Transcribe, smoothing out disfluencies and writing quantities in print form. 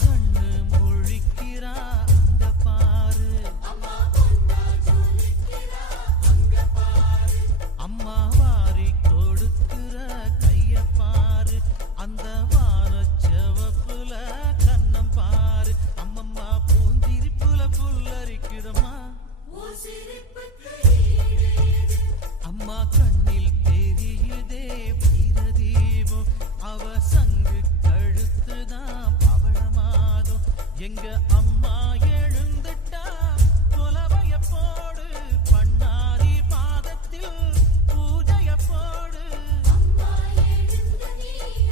கண்ணு முழிக்கிறா அங்க பாரு, அம்மா வாரி கொடுக்கிற கைய பாரு, அந்த வானச்செவப்புல கண்ணம் பாரு, அம்மம்மா பூந்திரிப்புல புல்லரிக்குதம்மா, அம்மா கண்ணில் தெரியுதே வீரதீபம், அவ சங்கு கழுத்துதான் பவளமாதும், எங்க அம்மா